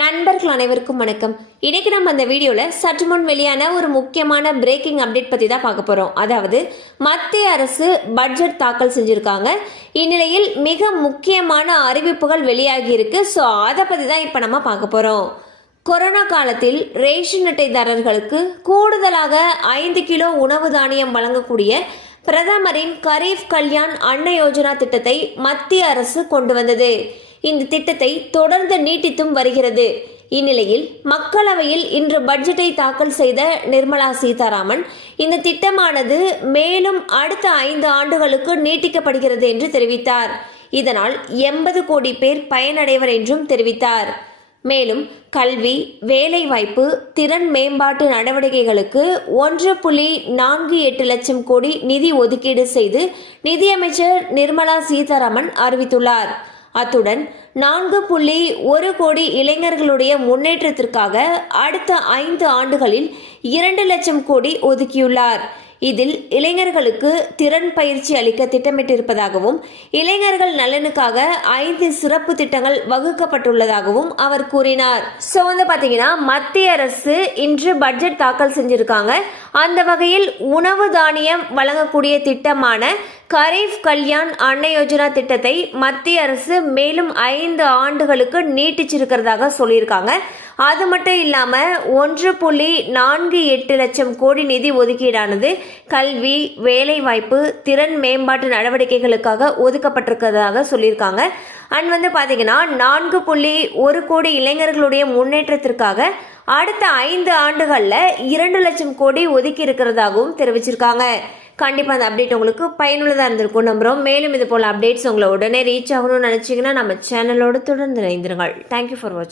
நண்பர்கள் அனைவருக்கும் வணக்கம். இன்னைக்கு நம்ம அந்த வீடியோவில் சற்று முன் வெளியான ஒரு முக்கியமான பிரேக்கிங் அப்டேட் பற்றி தான் பார்க்க போகிறோம் அதாவது மத்திய அரசு பட்ஜெட் தாக்கல் செஞ்சுருக்காங்க. இந்நிலையில் மிக முக்கியமான அறிவிப்புகள் வெளியாகி இருக்கு. ஸோ அதை பற்றி தான் இப்போ நம்ம பார்க்க போகிறோம் கொரோனா காலத்தில் ரேஷன் அட்டைதாரர்களுக்கு கூடுதலாக ஐந்து கிலோ உணவு தானியம் வழங்கக்கூடிய பிரதமரின் கரீஃப் கல்யாண் அன்ன யோஜனா திட்டத்தை மத்திய அரசு கொண்டு வந்தது. இந்த திட்டத்தை தொடர்ந்து நீட்டித்தும் வருகிறது. இந்நிலையில் மக்களவையில் இன்று பட்ஜெட்டை தாக்கல் செய்த நிர்மலா சீதாராமன் இந்த திட்டமானது மேலும் அடுத்த ஐந்து ஆண்டுகளுக்கு நீட்டிக்கப்படுகிறது என்று தெரிவித்தார். இதனால் எண்பது கோடி பேர் பயனடைவர் என்றும் தெரிவித்தார். மேலும் கல்வி வேலைவாய்ப்பு திறன் மேம்பாட்டு நடவடிக்கைகளுக்கு ஒன்று புள்ளி நான்கு எட்டு லட்சம் கோடி நிதி ஒதுக்கீடு செய்து நிதியமைச்சர் நிர்மலா சீதாராமன் அறிவித்துள்ளார். அத்துடன் நான்கு புள்ளி ஒரு கோடி இளைஞர்களுடைய முன்னேற்றத்திற்காக அடுத்த ஐந்து ஆண்டுகளில் இரண்டு லட்சம் கோடி ஒதுக்கியுள்ளார். இதில் இளைஞர்களுக்கு திறன் பயிற்சி அளிக்க திட்டமிட்டிருப்பதாகவும் இளைஞர்கள் நலனுக்காக ஐந்து சிறப்பு திட்டங்கள் வகுக்கப்பட்டுள்ளதாகவும் அவர் கூறினார். ஸோ வந்து பார்த்தீங்கன்னா மத்திய அரசு இன்று பட்ஜெட் தாக்கல் செஞ்சிருக்காங்க. அந்த வகையில் உணவு தானியம் வழங்கக்கூடிய திட்டமான கரீஃப் கல்யாண் அன்ன யோஜனா திட்டத்தை மத்திய அரசு மேலும் ஐந்து ஆண்டுகளுக்கு நீட்டிச்சிருக்கிறதாக சொல்லியிருக்காங்க. அது மட்டும் இல்லாமல் ஒன்று புள்ளி நான்கு எட்டு லட்சம் கோடி நிதி ஒதுக்கீடானது கல்வி வேலைவாய்ப்பு திறன் மேம்பாட்டு நடவடிக்கைகளுக்காக ஒதுக்கப்பட்டிருக்கிறதாக சொல்லியிருக்காங்க. அண்ட் வந்து பார்த்தீங்கன்னா நான்கு புள்ளி ஒரு கோடி இளைஞர்களுடைய முன்னேற்றத்திற்காக அடுத்த ஐந்து ஆண்டுகளில் இரண்டு லட்சம் கோடி ஒதுக்கி இருக்கிறதாகவும் தெரிவிச்சிருக்காங்க. கண்டிப்பாக அந்த அப்டேட் உங்களுக்கு பயனுள்ளதாக இருந்திருக்கும் நம்புகிறோம் மேலும் இது போல் அப்டேட்ஸ் உங்களை உடனே ரீச் ஆகணும்னு நினச்சிங்கன்னா நம்ம சேனலோடு தொடர்ந்து இணைந்திருங்கள். தேங்க்யூ ஃபார் வாட்சிங்